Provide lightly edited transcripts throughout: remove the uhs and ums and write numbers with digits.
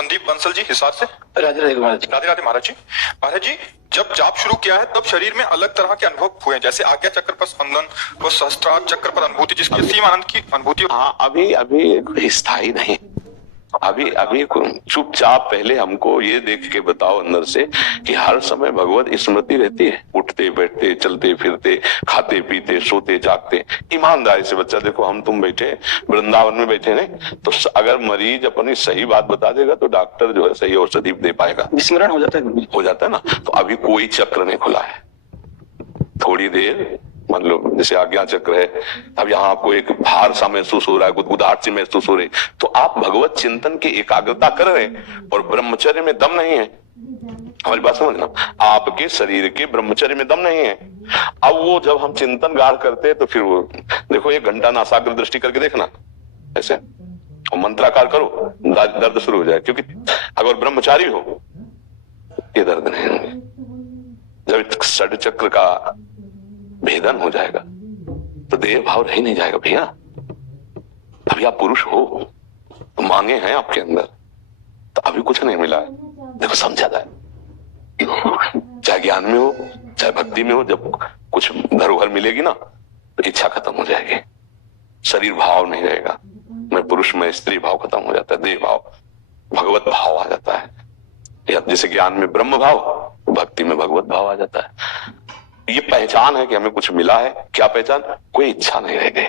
संदीप बंसल जी हिसार से। राधे राधे महाराज। राधे राधे महाराज जी। महाराज जी, जब जाप शुरू किया है तब शरीर में अलग तरह के अनुभव हुए, जैसे आज्ञा चक्र पर स्पंदन व सहस्त्रार चक्र पर अनुभूति, जिसकी सीम आनंद की अनुभूति। हाँ, अभी स्थायी नहीं। अभी चुपचाप पहले हमको ये देख के बताओ अंदर से कि हर समय भगवत स्मृति रहती है, उठते बैठते चलते फिरते खाते पीते सोते जागते। ईमानदारी से बच्चा देखो, हम तुम बैठे वृंदावन में बैठे नहीं तो अगर मरीज अपनी सही बात बता देगा तो डॉक्टर जो है सही औषधि दे पाएगा। विस्मरण हो जाता है ना। तो अभी कोई चक्र नहीं खुला है। थोड़ी देर मतलब जैसे आज्ञा चक्र है, अब यहाँ आपको एक भार सा महसूस हो रहा है, गुदगुदाहट सी महसूस हो रही, तो आप भगवत चिंतन की एकाग्रता कर रहे हैं और ब्रह्मचर्य में दम नहीं है। हमारी बात समझना, आपके शरीर के ब्रह्मचर्य में दम नहीं है। अब वो जब हम चिंतन गाढ़ करते हैं तो फिर वो देखो, 1 घंटा नासाग्र दृष्टि करके देखना ऐसे और मंत्राकार करो, दर्द शुरू हो जाए। क्योंकि अगर ब्रह्मचारी हो ये दर्द नहीं होंगे। जब षड चक्र का भेदन हो जाएगा तो देह भाव रह नहीं जाएगा भैया। अभी आप पुरुष हो तो मांगे हैं आपके अंदर, तो अभी कुछ नहीं मिला है। देखो समझा जाए, चाहे ज्ञान में हो चाहे भक्ति में हो, जब कुछ धरोहर मिलेगी ना तो इच्छा खत्म हो जाएगी, शरीर भाव नहीं रहेगा। मैं पुरुष में स्त्री भाव खत्म हो जाता है, देह भाव भगवत भाव आ जाता है। जैसे ज्ञान में ब्रह्म भाव, भक्ति में भगवत भाव आ जाता है। ये पहचान है कि हमें कुछ मिला है। क्या पहचान? कोई इच्छा नहीं रह गई।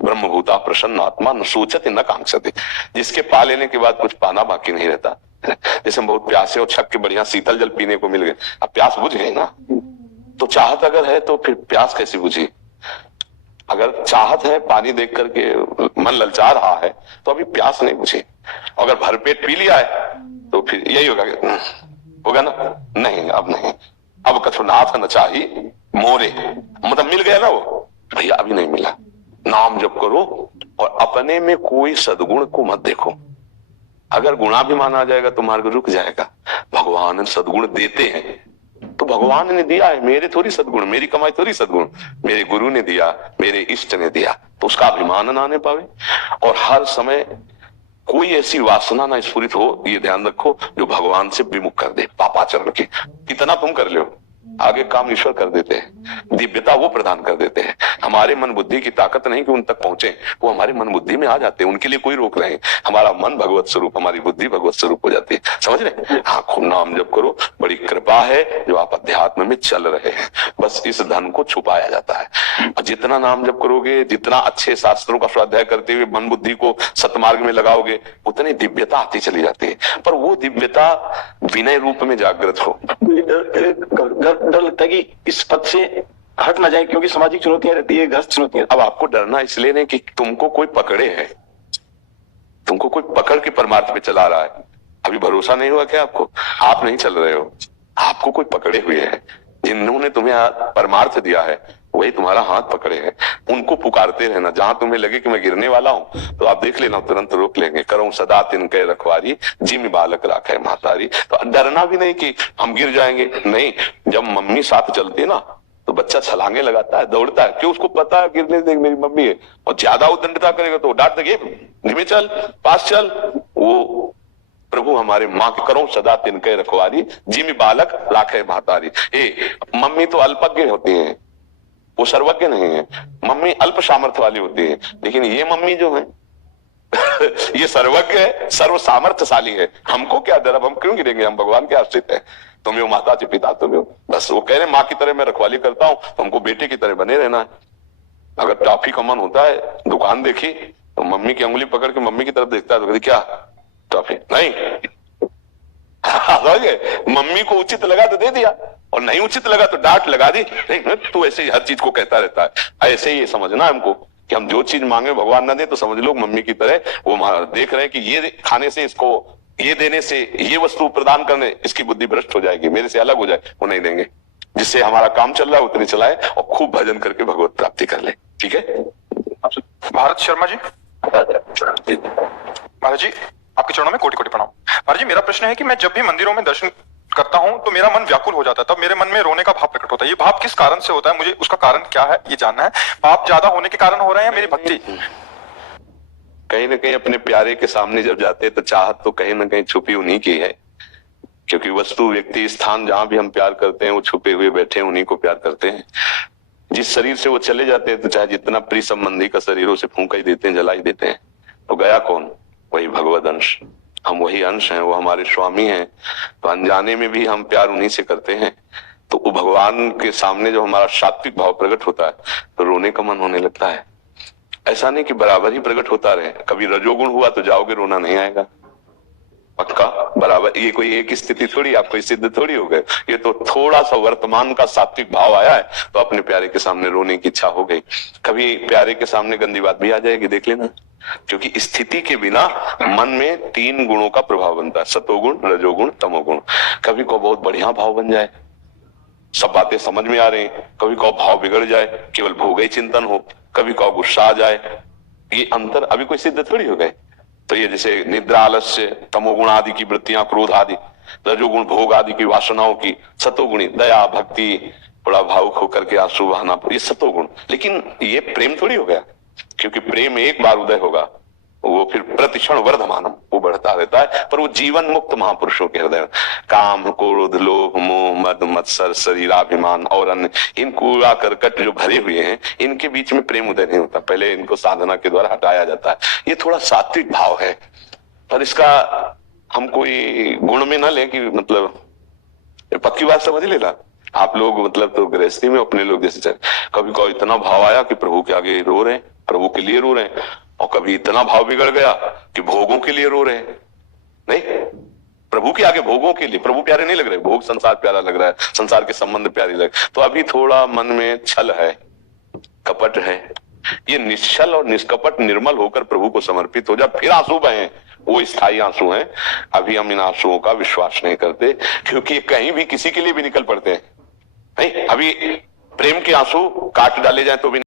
ब्रह्मभूता प्रसन्न आत्मा न सोचते न कांक्षते। जिसके पा लेने के बाद कुछ पाना बाकी नहीं रहता। जैसे हम बहुत प्यासे और छक के बढ़िया शीतल जल पीने को मिल गए, अब प्यास बुझ गई ना। तो चाहत अगर है तो फिर प्यास कैसी बुझी? अगर चाहत है, पानी देख करके मन ललचा रहा है तो अभी प्यास नहीं बुझी। अगर भरपेट पी लिया है तो फिर यही होगा ना, नहीं अब नहीं, अब कथुनाथ न चाही मोरे, मतलब मिल गया ना वो। भैया अभी नहीं मिला। नाम जप करो और अपने में कोई सद्गुण को मत देखो। अगर गुणाभिमान आ जाएगा तो मार्ग रुक जाएगा। भगवान सद्गुण देते हैं तो भगवान ने दिया है, मेरे थोड़ी सद्गुण, मेरी कमाई थोड़ी सद्गुण, मेरे गुरु ने दिया, मेरे इष्ट ने दिया, तो उसका अभिमान ना आने पावे। और हर समय कोई ऐसी वासना ना स्फुरित हो, ये ध्यान रखो, जो भगवान से विमुख कर दे। पापाचरण की कितना तुम कर लो, आगे काम ईश्वर कर देते हैं, दिव्यता वो प्रदान कर देते हैं। हमारे मन बुद्धि की ताकत नहीं कि उन तक पहुंचे, वो हमारे मन बुद्धि में आ जाते हैं, उनके लिए कोई रोक नहीं। हमारा मन भगवत स्वरूप, हमारी बुद्धि भगवत स्वरूप हो जाती है। समझ रहे? हाँ, खूब नाम जप करो, बड़ी कृपा है जो आप अध्यात्म में चल रहे हैं। बस इस धन को छुपाया जाता है। और जितना नाम जप करोगे, जितना अच्छे शास्त्रों का स्वाध्याय करते हुए मन बुद्धि को सतमार्ग में लगाओगे, उतनी दिव्यता आती चली जाती है। पर वो दिव्यता विनय रूप में जागृत हो। डर लगता है कि इस पद से हट ना जाए, क्योंकि सामाजिक चुनौतियां रहती है, ग्रस्त चुनौतियां। अब आपको डरना इसलिए नहीं कि तुमको कोई पकड़े है, तुमको कोई पकड़ के परमार्थ पे चला रहा है। अभी भरोसा नहीं हुआ क्या आपको? आप नहीं चल रहे हो, आपको कोई पकड़े हुए है। जिन्होंने तुम्हें परमार्थ दिया है वही तुम्हारा हाथ पकड़े हैं। उनको पुकारते रहना। जहां तुम्हें लगे कि मैं गिरने वाला हूं तो आप देख लेना, तुरंत रोक लेंगे। करो सदा तिनके रखवारी, जिम बालक राखे महतारी। तो डरना भी नहीं कि हम गिर जाएंगे, नहीं। जब मम्मी साथ चलती है ना तो बच्चा छलांगे लगाता है, दौड़ता है, क्यों? उसको पता है गिरने से मेरी मम्मी है। और ज्यादा उद्दंडता करेगा तो डांट देंगे, धीमे चल, पास चल। वो प्रभु हमारे माँ के करो सदा तिनके रखवारी, जिम बालक राखे महतारी। मम्मी तो अल्पज्ञ होती है, वो सर्वज्ञ नहीं है। मम्मी अल्प सामर्थ्य वाली होती है, लेकिन ये मम्मी जो है ये सर्वज्ञ है, सर्व सामर्थ्यशाली है। हमको क्या डर? अब हम क्यों गिरेंगे? हम भगवान के आश्रित हैं। तुम हो माता जी, पिता तुम हो। बस वो कह रहे माँ की तरह मैं रखवाली करता हूँ, हमको बेटे की तरह बने रहना है। अगर टॉफी का मन होता है, दुकान देखी तो मम्मी की अंगुली पकड़ के मम्मी की तरफ देखता है तो कहती क्या टॉफी? नहीं। मम्मी को उचित लगा तो दे दिया, और नहीं उचित लगा तो डांट लगा दी। नहीं, तू ऐसे ही हर चीज को कहता रहता है। ऐसे ही समझना हमको कि हम जो चीज मांगे भगवान ना दे तो समझ लो मम्मी की तरह वो देख रहे हैं कि ये खाने से, इसको ये देने से, ये वस्तु प्रदान करने इसकी बुद्धि भ्रष्ट हो जाएगी, मेरे से अलग हो जाए, वो नहीं देंगे। जिससे हमारा काम चल रहा है उतने चलाए और खूब भजन करके भगवत प्राप्ति कर ले। ठीक है? भारत शर्मा जी। महाराज जी, आपके चरणों में कोटि कोटि प्रणाम। महाराज जी, मेरा प्रश्न है कि मैं जब भी मंदिरों में दर्शन करता हूं तो मेरा मन व्याकुल हो जाता है, तब मेरे मन में रोने का भाव प्रकट होता है। ये भाव किस कारण से होता है? मुझे उसका कारण क्या है ये जानना है। पाप ज्यादा होने के कारण हो रहे हैं या मेरी भक्ति? कहीं ना कहीं अपने प्यारे के सामने जब जाते हैं तो चाहत तो कहीं ना कहीं छुपी उन्हीं की है, क्योंकि वस्तु, व्यक्ति, स्थान जहां भी हम प्यार करते हैं वो छुपे हुए बैठे हैं, उन्हीं को प्यार करते हैं। जिस शरीर से वो चले जाते हैं तो चाहे जितना प्रिय संबंधी का शरीरों से फूंक ही देते हैं, जला ही देते हैं, तो गया कौन? वही भगवद अंश। हम वही अंश हैं, वो हमारे स्वामी हैं, तो अनजाने में भी हम प्यार उन्हीं से करते हैं। तो वो भगवान के सामने जब हमारा सात्विक भाव प्रकट होता है तो रोने का मन होने लगता है। ऐसा नहीं कि बराबर ही प्रकट होता रहे, कभी रजोगुण हुआ तो जाओगे, रोना नहीं आएगा, पक्का बराबर। ये कोई एक स्थिति थोड़ी, आप कोई सिद्ध थोड़ी हो गए, ये तो थोड़ा सा वर्तमान का सात्विक भाव आया है तो अपने प्यारे के सामने रोने की इच्छा हो गई। कभी प्यारे के सामने गंदी बात भी आ जाएगी, देख लेना, क्योंकि स्थिति के बिना मन में 3 गुणों का प्रभाव बनता है, सतोगुण, रजोगुण, तमोगुण। कभी को बहुत बढ़िया भाव बन जाए, सब बातें समझ में आ रही, कभी को भाव बिगड़ जाए, केवल भोग ही चिंतन हो, कभी को गुस्सा आ जाए, ये अंतर अभी कोई सिद्ध थोड़ी हो गए। तो ये जैसे निद्रा, आलस्य, तमोगुण आदि की वृत्तियां, क्रोध आदि, रजोगुण भोग आदि की वासनाओं की, सतोगुणी दया, भक्ति, बड़ा भावुक होकर के आंसू बहाना, ये सतोगुण। लेकिन ये प्रेम थोड़ी हो गया, क्योंकि प्रेम एक बार उदय होगा वो फिर प्रतिक्षण वर्धमानम, वो बढ़ता रहता है, पर वो जीवन मुक्त महापुरुषों के हृदय। काम, क्रोध, लोभ, मोह, मद, मत्सर, शरीराभिमान और अन्य इन कूड़ा करकट जो भरे हुए हैं, इनके बीच में प्रेम उदय नहीं होता, पहले इनको साधना के द्वारा हटाया जाता है। ये थोड़ा सात्विक भाव है, पर इसका हम कोई गुण में न लें कि मतलब पक्की बात समझ लेना आप लोग, मतलब तो गृहस्थी में अपने लोग जैसे कभी कोई इतना भाव आया कि प्रभु के आगे रो रहे हैं, प्रभु के लिए रो रहे हैं, और कभी इतना भाव बिगड़ गया कि भोगों के लिए रो रहे हैं। नहीं, प्रभु के आगे भोगों के लिए प्रभु प्यारे नहीं लग रहे, भोग संसार प्यारा लग रहा है, संसार के संबंध प्यारे लग, तो अभी थोड़ा मन में छल है, कपट है। ये निश्चल और निष्कपट निर्मल होकर प्रभु को समर्पित हो जा, फिर आंसू बहे, वो स्थायी आंसू हैं। अभी हम इन आंसुओं का विश्वास नहीं करते, क्योंकि कहीं भी किसी के लिए भी निकल पड़ते हैं। नहीं, अभी प्रेम के आंसू काट डाले जाए तो भी